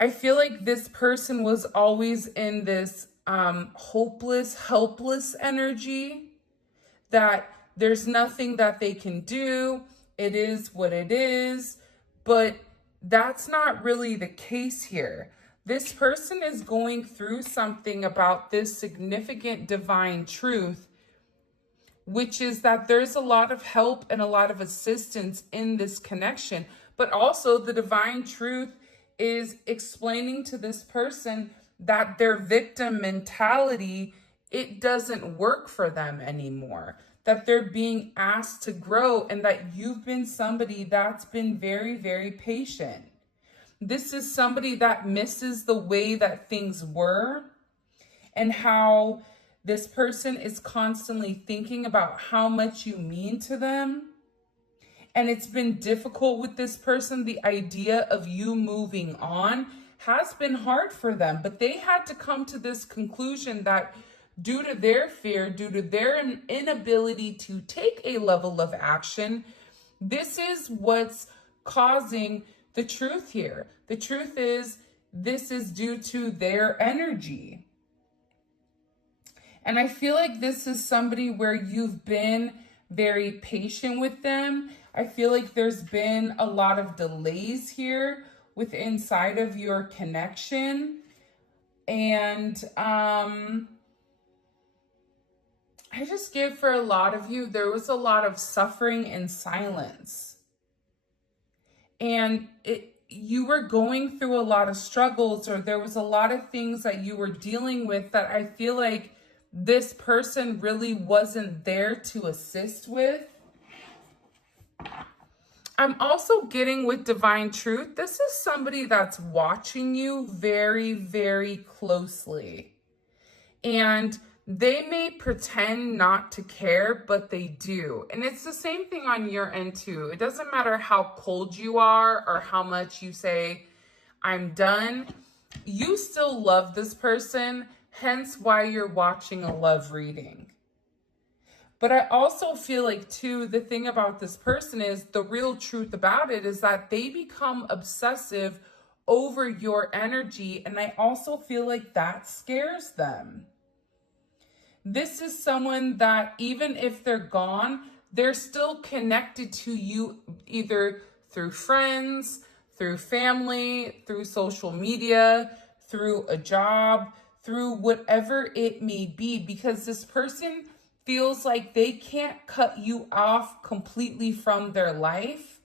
I feel like this person was always in this hopeless, helpless energy, that there's nothing that they can do. It is what it is. But that's not really the case here. This person is going through something about this significant divine truth, which is that there's a lot of help and a lot of assistance in this connection. But also the divine truth is explaining to this person that their victim mentality, it doesn't work for them anymore, that they're being asked to grow, and that you've been somebody that's been very, very patient. This is somebody that misses the way that things were, and how this person is constantly thinking about how much you mean to them. And it's been difficult with this person. The idea of you moving on has been hard for them, but they had to come to this conclusion that due to their fear, due to their inability to take a level of action, this is what's causing the truth here. The truth is, this is due to their energy. And I feel like this is somebody where you've been very patient with them. I feel like there's been a lot of delays here with inside of your connection. And I just give, for a lot of you, there was a lot of suffering in silence. And you were going through a lot of struggles, or there was a lot of things that you were dealing with that I feel like this person really wasn't there to assist with. I'm also getting with divine truth, this is somebody that's watching you very, very closely. And they may pretend not to care, but they do. And it's the same thing on your end too. It doesn't matter how cold you are or how much you say, I'm done. You still love this person, hence why you're watching a love reading. But I also feel like too, the thing about this person is, the real truth about it is that they become obsessive over your energy. And I also feel like that scares them. This is someone that even if they're gone, they're still connected to you, either through friends, through family, through social media, through a job, through whatever it may be, because this person feels like they can't cut you off completely from their life.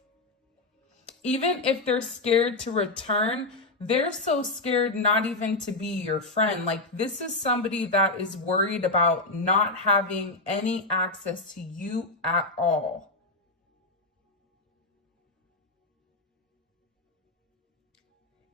Even if they're scared to return, they're so scared not even to be your friend. Like, this is somebody that is worried about not having any access to you at all.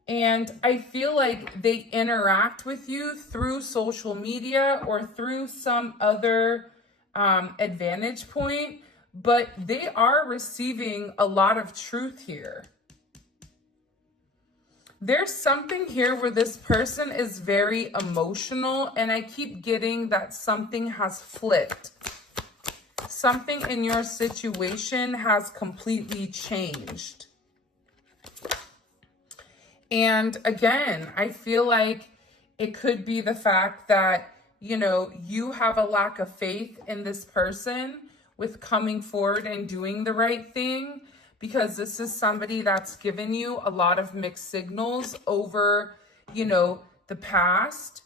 And I feel like they interact with you through social media or through some other advantage point, but they are receiving a lot of truth here. There's something here where this person is very emotional, and I keep getting that something has flipped. Something in your situation has completely changed. And again, I feel like it could be the fact that, you know, you have a lack of faith in this person with coming forward and doing the right thing, because this is somebody that's given you a lot of mixed signals over, you know, the past.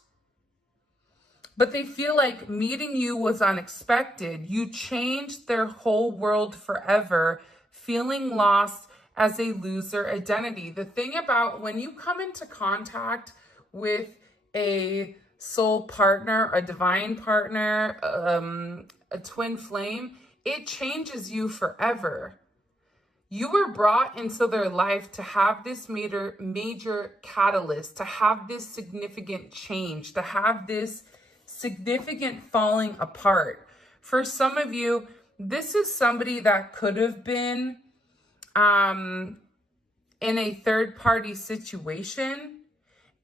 But they feel like meeting you was unexpected. You changed their whole world forever, feeling lost as a loser identity. The thing about when you come into contact with a soul partner, a divine partner, a twin flame, it changes you forever. You were brought into their life to have this major catalyst, to have this significant change, to have this significant falling apart. For some of you, this is somebody that could have been in a third-party situation.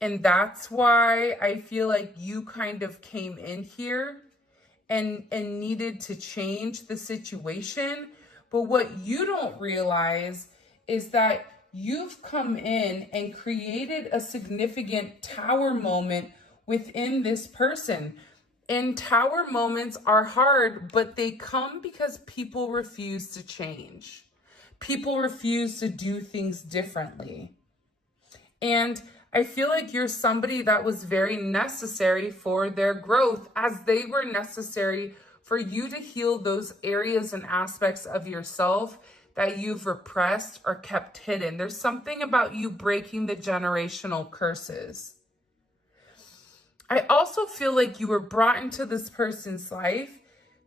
And that's why I feel like you kind of came in here and needed to change the situation. But what you don't realize is that you've come in and created a significant tower moment within this person. And tower moments are hard, but they come because people refuse to change. People refuse to do things differently. And I feel like you're somebody that was very necessary for their growth, as they were necessary for you to heal those areas and aspects of yourself that you've repressed or kept hidden. There's something about you breaking the generational curses. I also feel like you were brought into this person's life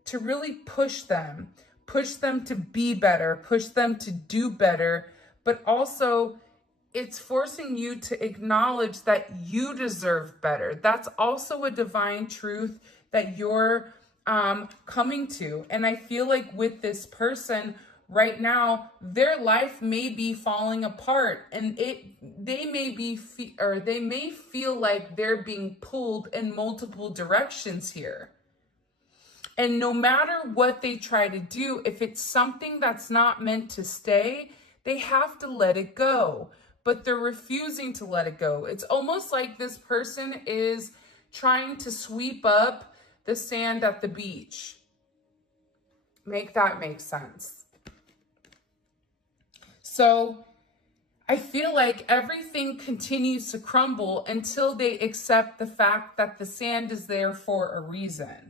to really push them to be better, push them to do better, but also it's forcing you to acknowledge that you deserve better. That's also a divine truth that you're coming to. And I feel like with this person right now, their life may be falling apart, and they may feel like they're being pulled in multiple directions here. And no matter what they try to do, if it's something that's not meant to stay, they have to let it go. But they're refusing to let it go. It's almost like this person is trying to sweep up the sand at the beach. Make that make sense. So I feel like everything continues to crumble until they accept the fact that the sand is there for a reason.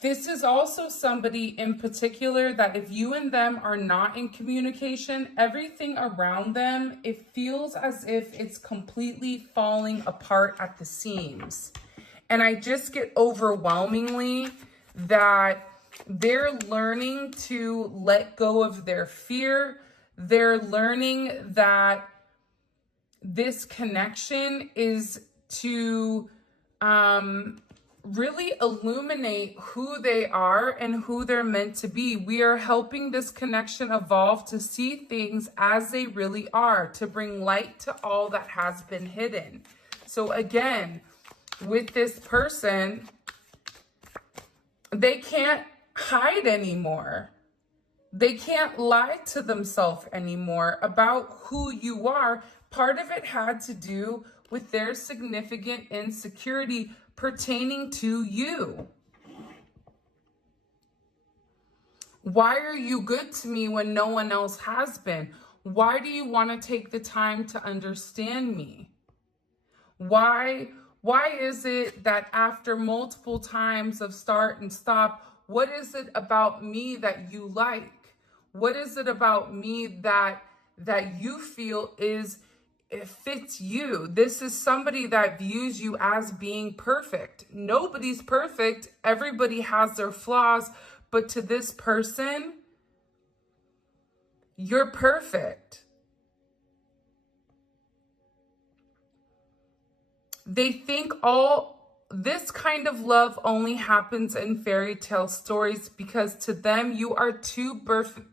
This is also somebody in particular that if you and them are not in communication, everything around them, it feels as if it's completely falling apart at the seams. And I just get overwhelmingly that they're learning to let go of their fear. They're learning that this connection is to really illuminate who they are and who they're meant to be. We are helping this connection evolve to see things as they really are, to bring light to all that has been hidden. So again, with this person, they can't hide anymore. They can't lie to themselves anymore about who you are. Part of it had to do with their significant insecurity pertaining to you. Why are you good to me when no one else has been? Why do you want to take the time to understand me? Why is it that after multiple times of start and stop, what is it about me that you like? What is it about me that you feel it fits you? This is somebody that views you as being perfect. Nobody's perfect. Everybody has their flaws, but to this person, you're perfect. They think all this kind of love only happens in fairy tale stories because to them, you are too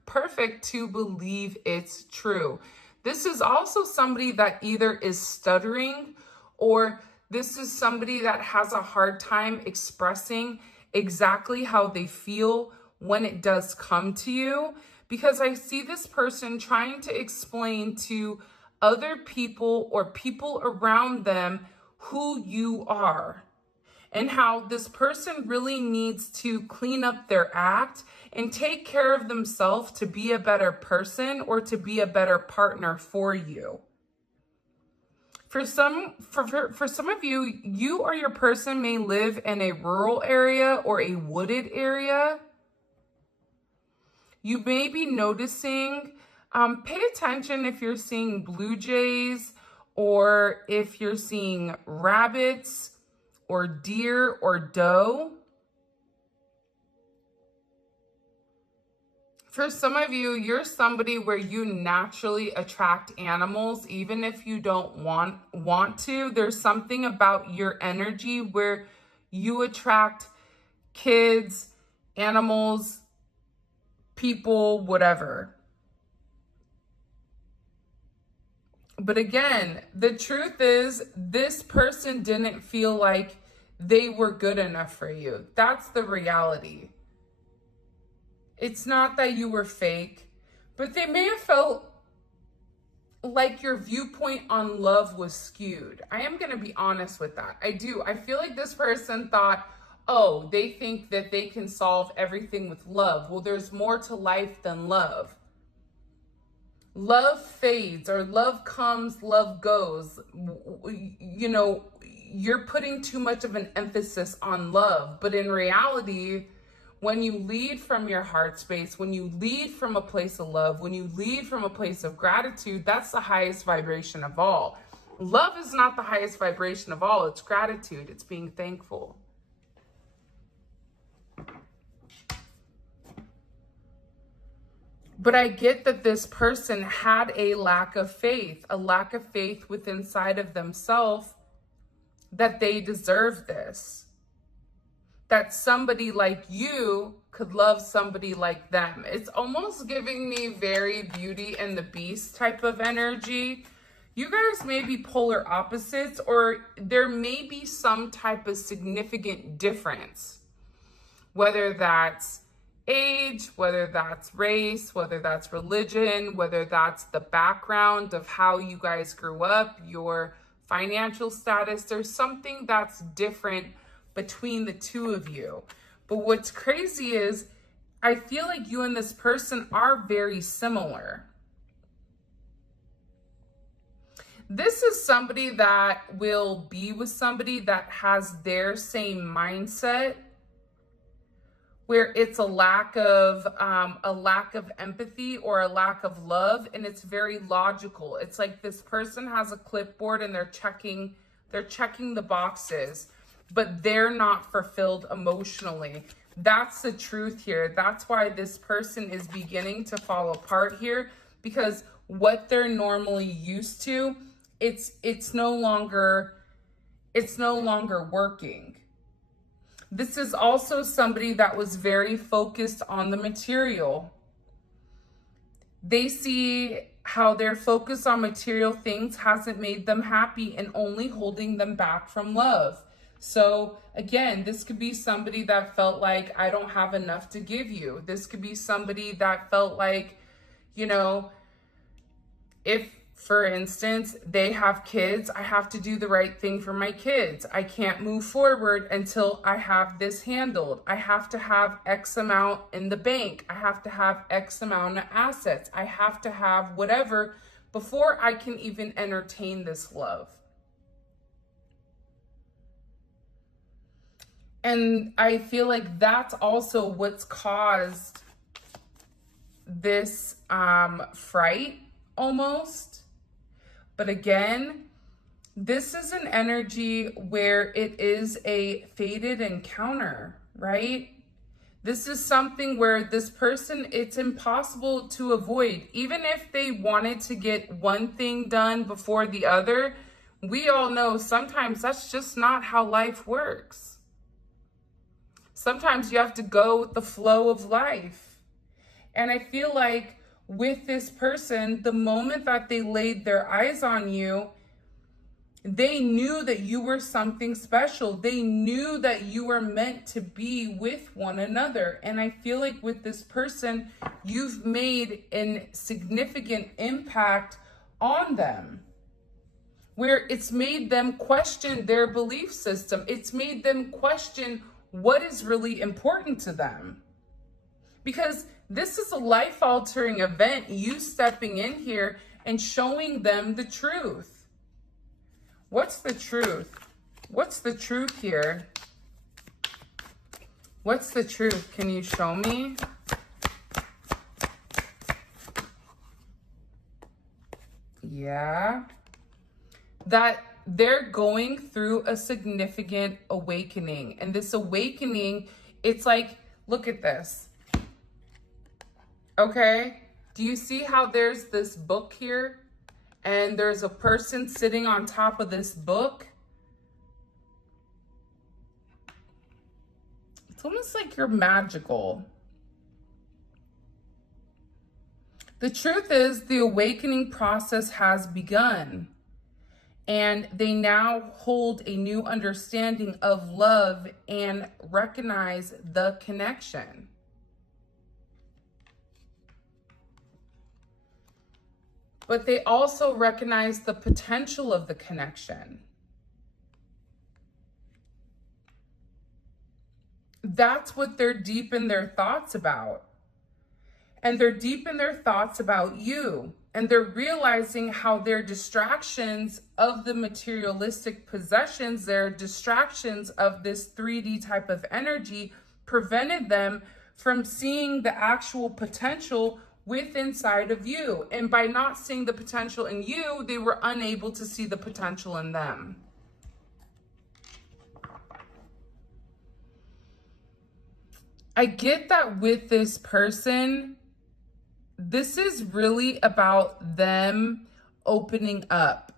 perfect to believe it's true. This is also somebody that either is stuttering, or this is somebody that has a hard time expressing exactly how they feel when it does come to you. Because I see this person trying to explain to other people or people around them who you are, and how this person really needs to clean up their act and take care of themselves to be a better person or to be a better partner for you. For some of you, you or your person may live in a rural area or a wooded area. You may be noticing, pay attention if you're seeing blue jays, or if you're seeing rabbits or deer or doe. For some of you, you're somebody where you naturally attract animals, even if you don't want to. There's something about your energy where you attract kids, animals, people, whatever. But again, the truth is this person didn't feel like they were good enough for you. That's the reality. It's not that you were fake. But they may have felt like your viewpoint on love was skewed. I am going to be honest with that. I do. I feel like this person thought, oh, they think that they can solve everything with love. Well, there's more to life than love. Love fades, or love comes, love goes. You know, you're putting too much of an emphasis on love. But in reality, when you lead from your heart space, when you lead from a place of love, when you lead from a place of gratitude, that's the highest vibration of all. Love is not the highest vibration of all. It's gratitude. It's being thankful. But I get that this person had a lack of faith within inside of themselves, that they deserve this. That somebody like you could love somebody like them. It's almost giving me very Beauty and the Beast type of energy. You guys may be polar opposites, or there may be some type of significant difference, whether that's age, whether that's race, whether that's religion, whether that's the background of how you guys grew up, your financial status. There's something that's different between the two of you. But what's crazy is I feel like you and this person are very similar. This is somebody that will be with somebody that has their same mindset, where it's a lack of empathy or a lack of love, and it's very logical. It's like this person has a clipboard and they're checking the boxes, but they're not fulfilled emotionally. That's the truth here. That's why this person is beginning to fall apart here, because what they're normally used to, it's no longer working. This is also somebody that was very focused on the material. They see how their focus on material things hasn't made them happy and only holding them back from love. So again, this could be somebody that felt like, I don't have enough to give you. This could be somebody that felt like, you know, if, for instance, they have kids, I have to do the right thing for my kids. I can't move forward until I have this handled. I have to have X amount in the bank. I have to have X amount of assets. I have to have whatever before I can even entertain this love. And I feel like that's also what's caused this fright almost. But again, this is an energy where it is a fated encounter, right? This is something where this person, it's impossible to avoid. Even if they wanted to get one thing done before the other, we all know sometimes that's just not how life works. Sometimes you have to go with the flow of life. And I feel like with this person, the moment that they laid their eyes on you, they knew that you were something special. They knew that you were meant to be with one another. And I feel like with this person, you've made a significant impact on them, where it's made them question their belief system. It's made them question what is really important to them. Because this is a life-altering event, you stepping in here and showing them the truth. What's the truth? What's the truth here? What's the truth? Can you show me? Yeah. That they're going through a significant awakening. And this awakening, it's like, look at this. Okay, do you see how there's this book here? And there's a person sitting on top of this book? It's almost like you're magical. The truth is, the awakening process has begun. And they now hold a new understanding of love and recognize the connection. but they also recognize the potential of the connection. That's what they're deep in their thoughts about. And they're deep in their thoughts about you. And they're realizing how their distractions of the materialistic possessions, their distractions of this 3D type of energy prevented them from seeing the actual potential within inside of you. And by not seeing the potential in you, they were unable to see the potential in them. I get that with this person, this is really about them opening up.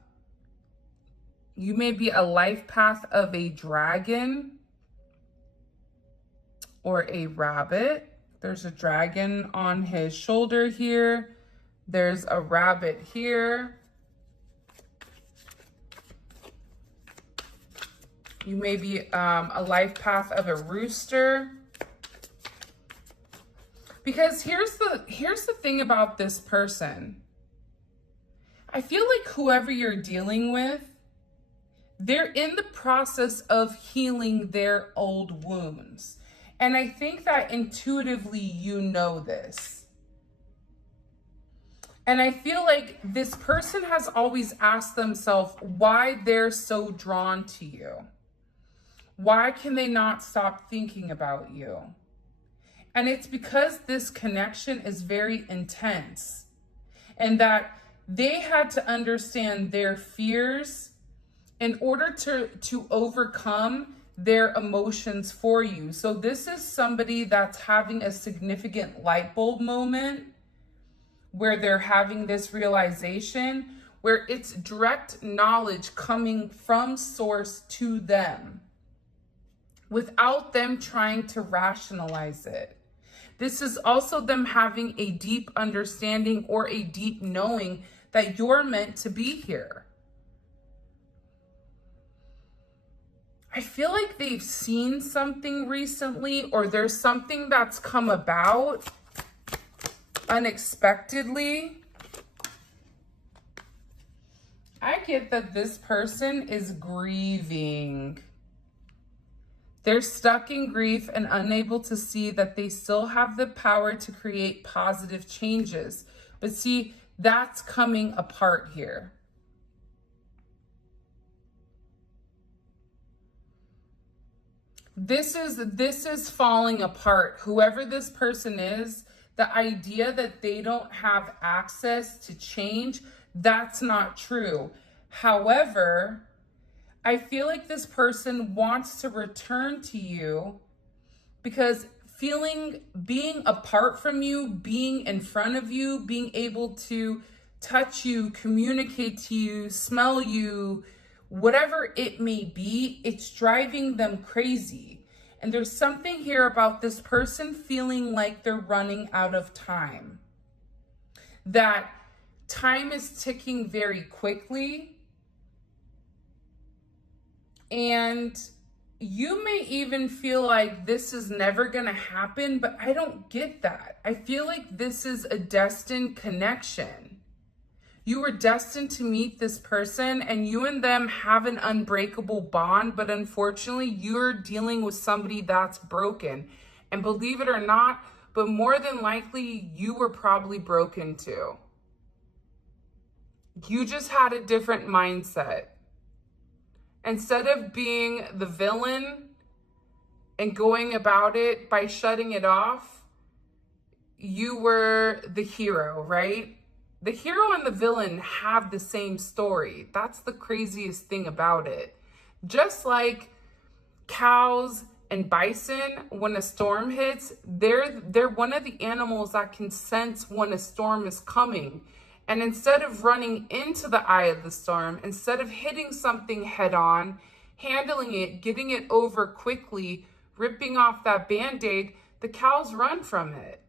You may be a life path of a dragon or a rabbit. There's a dragon on his shoulder here. There's a rabbit here. You may be a life path of a rooster. Because here's the thing about this person. I feel like whoever you're dealing with, they're in the process of healing their old wounds. And I think that intuitively you know this. And I feel like this person has always asked themselves why they're so drawn to you. Why can they not stop thinking about you? And it's because this connection is very intense and that they had to understand their fears in order to overcome their emotions for you. So this is somebody that's having a significant light bulb moment where they're having this realization, where it's direct knowledge coming from source to them without them trying to rationalize it. This is also them having a deep understanding or a deep knowing that you're meant to be here. I feel like they've seen something recently, or there's something that's come about unexpectedly. I get that this person is grieving. They're stuck in grief and unable to see that they still have the power to create positive changes. But see, that's coming apart here. This is falling apart. Whoever this person is, the idea that they don't have access to change, that's not true. However, I feel like this person wants to return to you because being apart from you, being in front of you, being able to touch you, communicate to you, smell you, whatever it may be, it's driving them crazy. And there's something here about this person feeling like they're running out of time. That time is ticking very quickly. And you may even feel like this is never gonna happen, but I don't get that. I feel like this is a destined connection. You were destined to meet this person and you and them have an unbreakable bond, but unfortunately you're dealing with somebody that's broken. And believe it or not, but more than likely you were probably broken too. You just had a different mindset. Instead of being the villain and going about it by shutting it off, you were the hero, right? The hero and the villain have the same story. That's the craziest thing about it. Just like cows and bison, when a storm hits, they're one of the animals that can sense when a storm is coming. And instead of running into the eye of the storm, instead of hitting something head on, handling it, getting it over quickly, ripping off that Band-Aid, the cows run from it.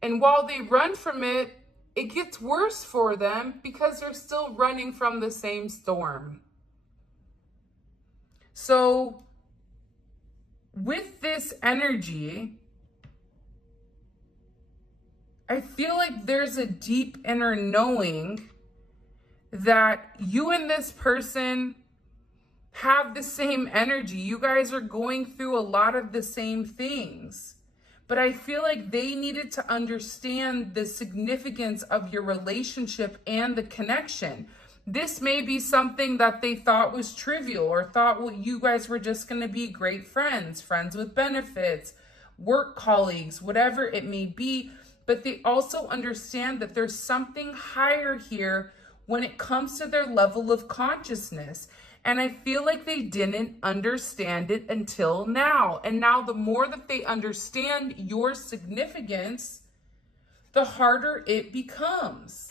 And while they run from it, it gets worse for them because they're still running from the same storm. So with this energy, I feel like there's a deep inner knowing that you and this person have the same energy. You guys are going through a lot of the same things. But I feel like they needed to understand the significance of your relationship and the connection. This may be something that they thought was trivial, or thought, well, you guys were just going to be great friends, friends with benefits, work colleagues, whatever it may be. But they also understand that there's something higher here when it comes to their level of consciousness. And I feel like they didn't understand it until now. And now the more that they understand your significance, the harder it becomes.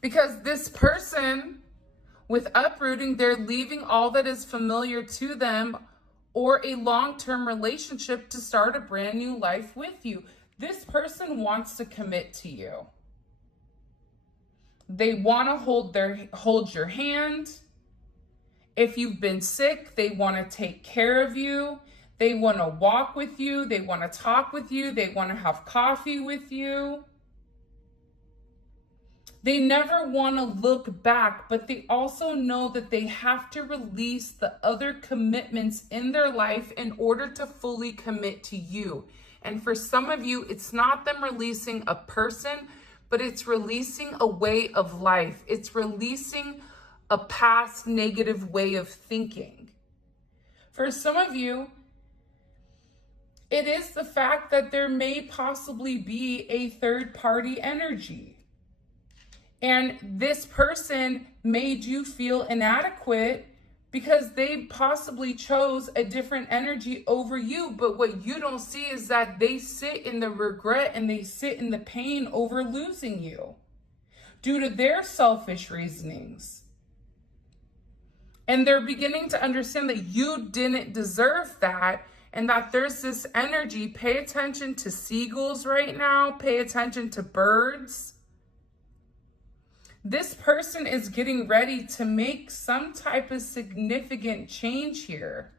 Because this person with uprooting, they're leaving all that is familiar to them or a long-term relationship to start a brand new life with you. This person wants to commit to you. They want to hold your hand. If you've been sick, they want to take care of you. They want to walk with you. They want to talk with you. They want to have coffee with you. They never want to look back, but they also know that they have to release the other commitments in their life in order to fully commit to you. And for some of you, it's not them releasing a person, but it's releasing a way of life. It's releasing a past negative way of thinking. For some of you, it is the fact that there may possibly be a third-party energy. And this person made you feel inadequate because they possibly chose a different energy over you. But what you don't see is that they sit in the regret and they sit in the pain over losing you due to their selfish reasonings. And they're beginning to understand that you didn't deserve that, and that there's this energy. Pay attention to seagulls right now. Pay attention to birds. This person is getting ready to make some type of significant change here.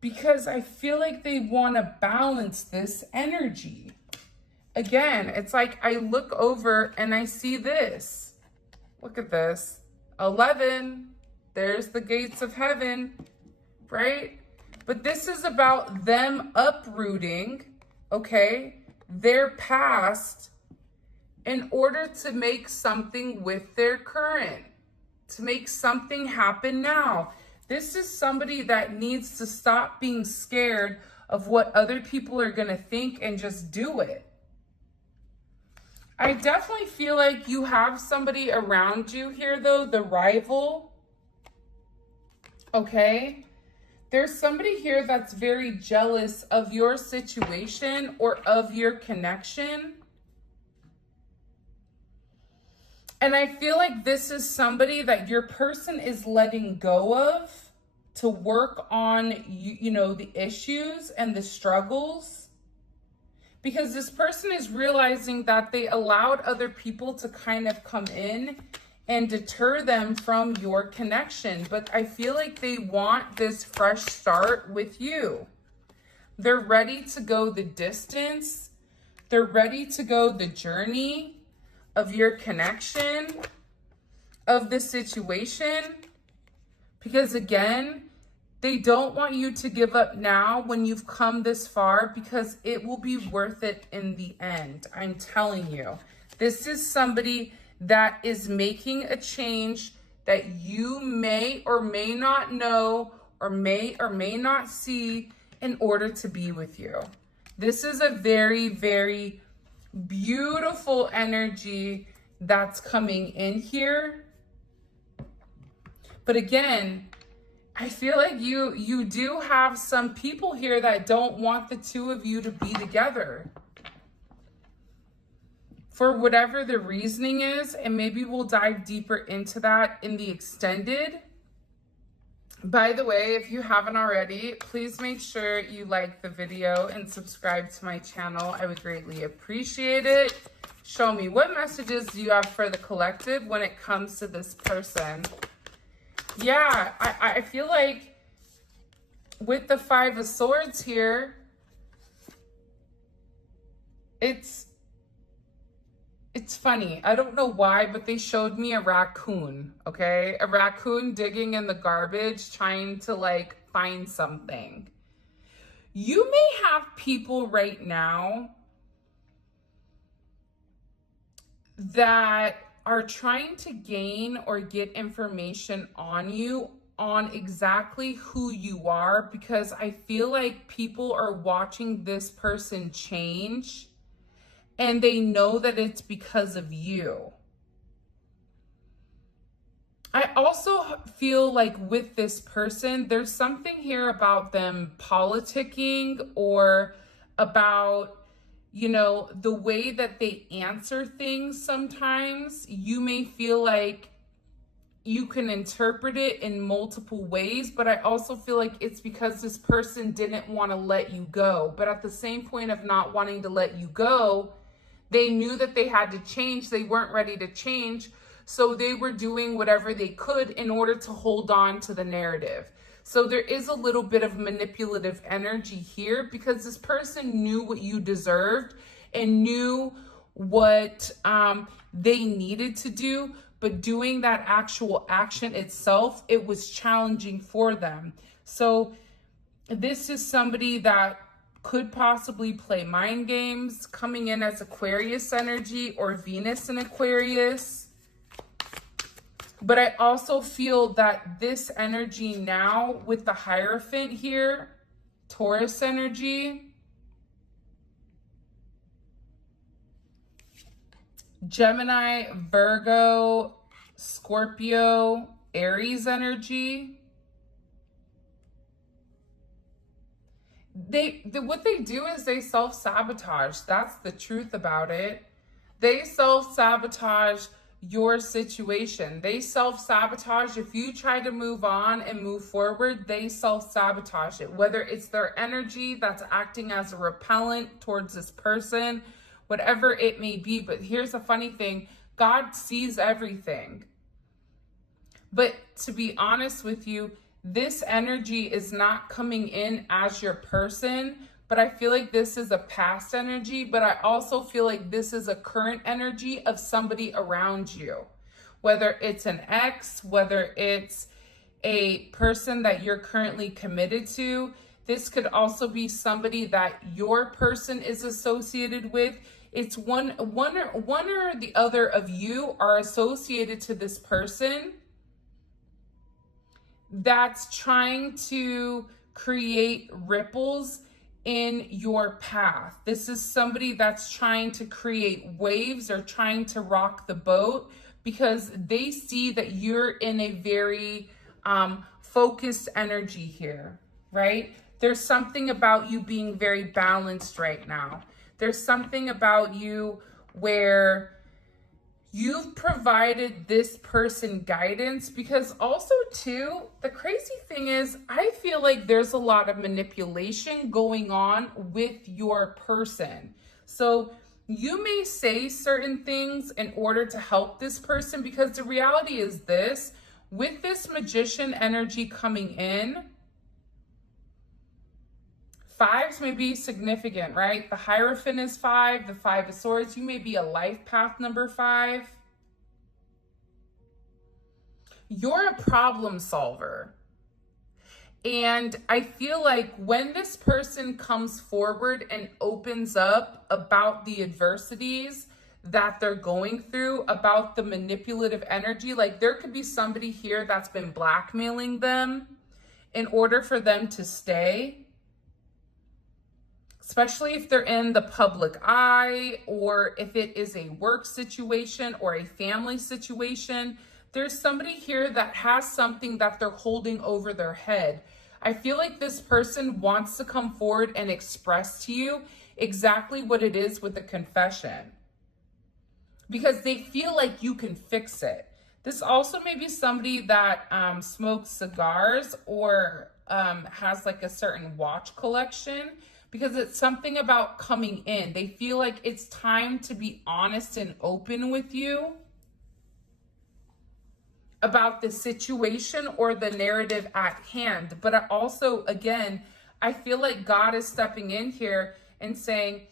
Because I feel like they want to balance this energy. Again, it's like I look over and I see this. Look at this. 11. There's the gates of heaven, right? But this is about them uprooting, okay, their past in order to make something with their current, to make something happen now. This is somebody that needs to stop being scared of what other people are going to think and just do it. I definitely feel like you have somebody around you here, though, the rival, okay? There's somebody here that's very jealous of your situation or of your connection. And I feel like this is somebody that your person is letting go of to work on, you know, the issues and the struggles. Because this person is realizing that they allowed other people to kind of come in and deter them from your connection. But I feel like they want this fresh start with you. They're ready to go the distance. They're ready to go the journey of your connection, of the situation. Because again, they don't want you to give up now when you've come this far, because it will be worth it in the end. I'm telling you, this is somebody that is making a change that you may or may not know or may not see in order to be with you. This is a very, very beautiful energy that's coming in here. But again, I feel like you do have some people here that don't want the two of you to be together. For whatever the reasoning is, and maybe we'll dive deeper into that in the extended. By the way, if you haven't already, please make sure you like the video and subscribe to my channel. I would greatly appreciate it. Show me, what messages do you have for the collective when it comes to this person? Yeah, I feel like with the Five of Swords here, it's funny. I don't know why, but they showed me a raccoon, okay? A raccoon digging in the garbage, trying to like find something. You may have people right now that are trying to gain or get information on you on exactly who you are, because I feel like people are watching this person change and they know that it's because of you. I also feel like with this person, there's something here about them politicking or about, you know, the way that they answer things sometimes. You may feel like you can interpret it in multiple ways, but I also feel like it's because this person didn't want to let you go. But at the same point of not wanting to let you go, they knew that they had to change. They weren't ready to change. So they were doing whatever they could in order to hold on to the narrative. So there is a little bit of manipulative energy here because this person knew what you deserved and knew what they needed to do, but doing that actual action itself, it was challenging for them. So this is somebody that could possibly play mind games, coming in as Aquarius energy or Venus in Aquarius. But I also feel that this energy now with the Hierophant here, Taurus energy, Gemini, Virgo, Scorpio, Aries energy. What they do is they self-sabotage. That's the truth about it. They self-sabotage your situation. They self-sabotage. If you try to move on and move forward, they self-sabotage it. Whether it's their energy that's acting as a repellent towards this person, whatever it may be. But here's the funny thing. God sees everything. But to be honest with you, this energy is not coming in as your person, but I feel like this is a past energy, but I also feel like this is a current energy of somebody around you. Whether it's an ex, whether it's a person that you're currently committed to, this could also be somebody that your person is associated with. It's one or the other of you are associated to this person that's trying to create ripples in your path. This is somebody that's trying to create waves or trying to rock the boat because they see that you're in a very focused energy here, right? There's something about you being very balanced right now. There's something about you where you've provided this person guidance, because also too, the crazy thing is, I feel like there's a lot of manipulation going on with your person. So you may say certain things in order to help this person, because the reality is this, with this Magician energy coming in, fives may be significant, right? The Hierophant is 5, the 5 of Swords. You may be a life path number 5. You're a problem solver. And I feel like when this person comes forward and opens up about the adversities that they're going through, about the manipulative energy, like there could be somebody here that's been blackmailing them in order for them to stay. Especially if they're in the public eye, or if it is a work situation or a family situation, there's somebody here that has something that they're holding over their head. I feel like this person wants to come forward and express to you exactly what it is with the confession, because they feel like you can fix it. This also may be somebody that smokes cigars or has like a certain watch collection, because it's something about coming in. They feel like it's time to be honest and open with you about the situation or the narrative at hand. But I also, again, I feel like God is stepping in here and saying,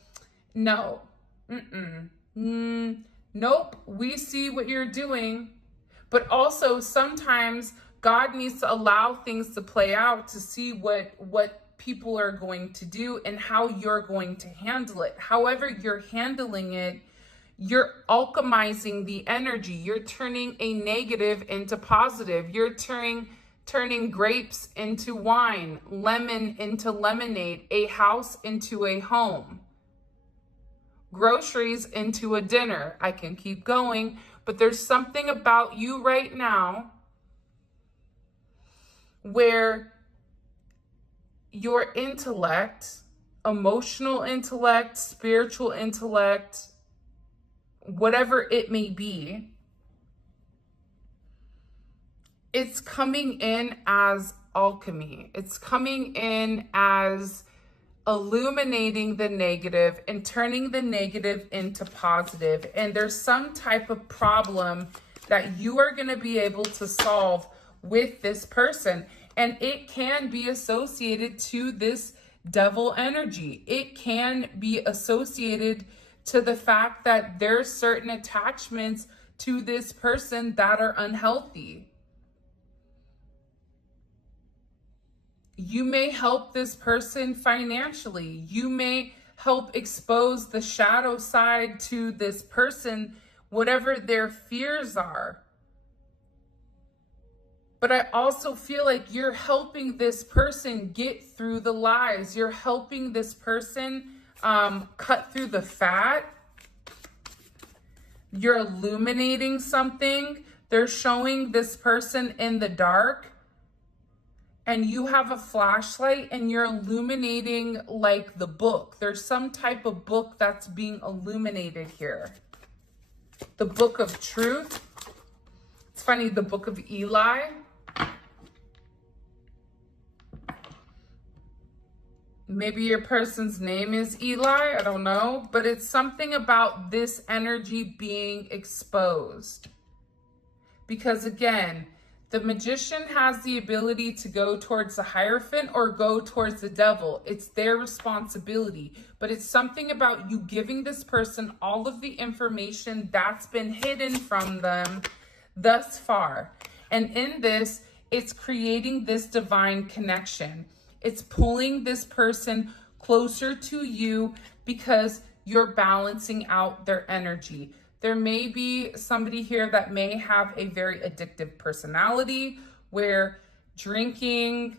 no, nope, we see what you're doing. But also sometimes God needs to allow things to play out to see what people are going to do and how you're going to handle it. However you're handling it, you're alchemizing the energy. You're turning a negative into positive. You're turning grapes into wine, lemon into lemonade, a house into a home, groceries into a dinner. I can keep going, but there's something about you right now where your intellect, emotional intellect, spiritual intellect, whatever it may be, it's coming in as alchemy. It's coming in as illuminating the negative and turning the negative into positive. And there's some type of problem that you are going to be able to solve with this person. And it can be associated to this devil energy. It can be associated to the fact that there's certain attachments to this person that are unhealthy. You may help this person financially. You may help expose the shadow side to this person, whatever their fears are. But I also feel like you're helping this person get through the lies. You're helping this person cut through the fat. You're illuminating something. They're showing this person in the dark. And you have a flashlight and you're illuminating like the book. There's some type of book that's being illuminated here. The book of truth. It's funny, the book of Eli. Maybe your person's name is Eli, I don't know, but it's something about this energy being exposed. Because again, the magician has the ability to go towards the Hierophant or go towards the devil. It's their responsibility, but it's something about you giving this person all of the information that's been hidden from them thus far. And in this, it's creating this divine connection. It's pulling this person closer to you because you're balancing out their energy. There may be somebody here that may have a very addictive personality where drinking,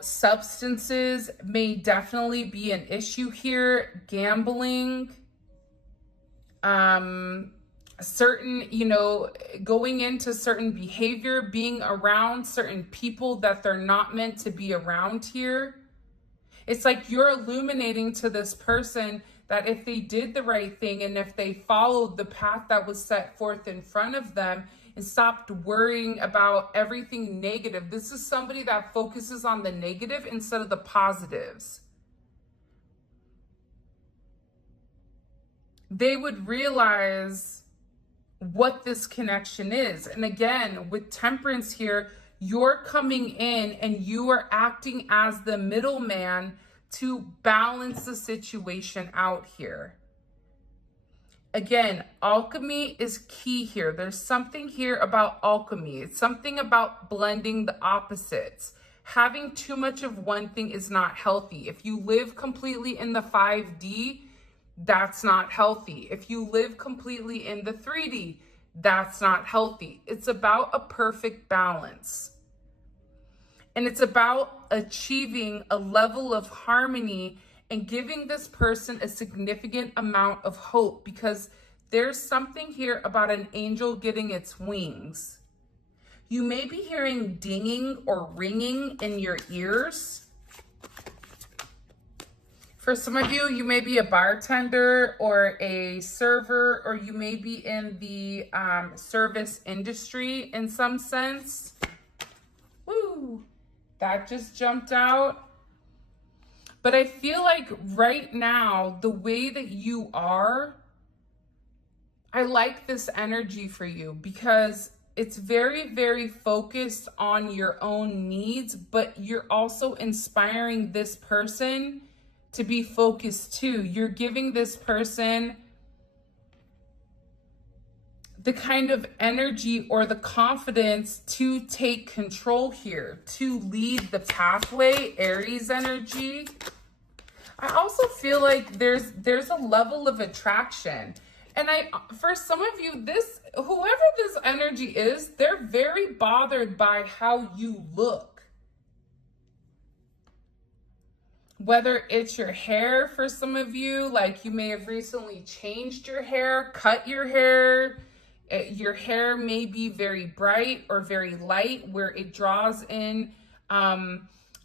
substances may definitely be an issue here. Gambling, certain, going into certain behavior, being around certain people that they're not meant to be around here. It's like you're illuminating to this person that if they did the right thing and if they followed the path that was set forth in front of them and stopped worrying about everything negative. This is somebody that focuses on the negative instead of the positives. They would realize what this connection is. And again, with Temperance here, you're coming in and you are acting as the middleman to balance the situation out here. Again, alchemy is key here. There's something here about alchemy. It's something about blending the opposites. Having too much of one thing is not healthy. If you live completely in the 5D, that's not healthy. If you live completely in the 3D, that's not healthy. It's about a perfect balance. And it's about achieving a level of harmony and giving this person a significant amount of hope, because there's something here about an angel getting its wings. You may be hearing dinging or ringing in your ears. For some of you, you may be a bartender or a server, or you may be in the service industry in some sense. Woo! That just jumped out. But I feel like right now, the way that you are, I like this energy for you because it's very, very focused on your own needs, but you're also inspiring this person to be focused too. You're giving this person the kind of energy or the confidence to take control here, to lead the pathway, Aries energy. I also feel like there's a level of attraction. And for some of you, whoever this energy is, they're very bothered by how you look. Whether it's your hair for some of you, like you may have recently changed your hair, cut your hair. Your hair may be very bright or very light where it draws in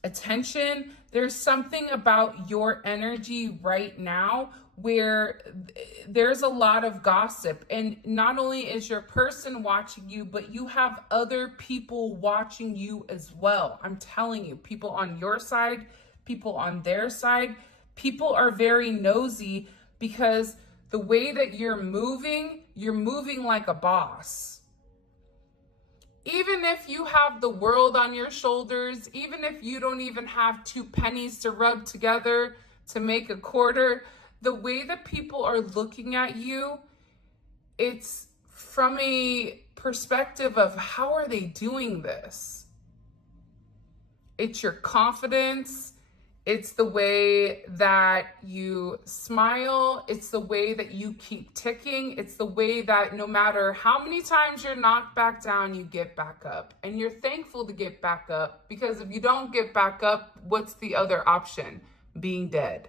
attention. There's something about your energy right now where there's a lot of gossip. And not only is your person watching you, but you have other people watching you as well. I'm telling you, people on your side, people on their side, people are very nosy because the way that you're moving like a boss. Even if you have the world on your shoulders, even if you don't even have 2 pennies to rub together to make a quarter, the way that people are looking at you, it's from a perspective of how are they doing this? It's your confidence. It's the way that you smile. It's the way that you keep ticking. It's the way that no matter how many times you're knocked back down, you get back up. And you're thankful to get back up because if you don't get back up, what's the other option? Being dead.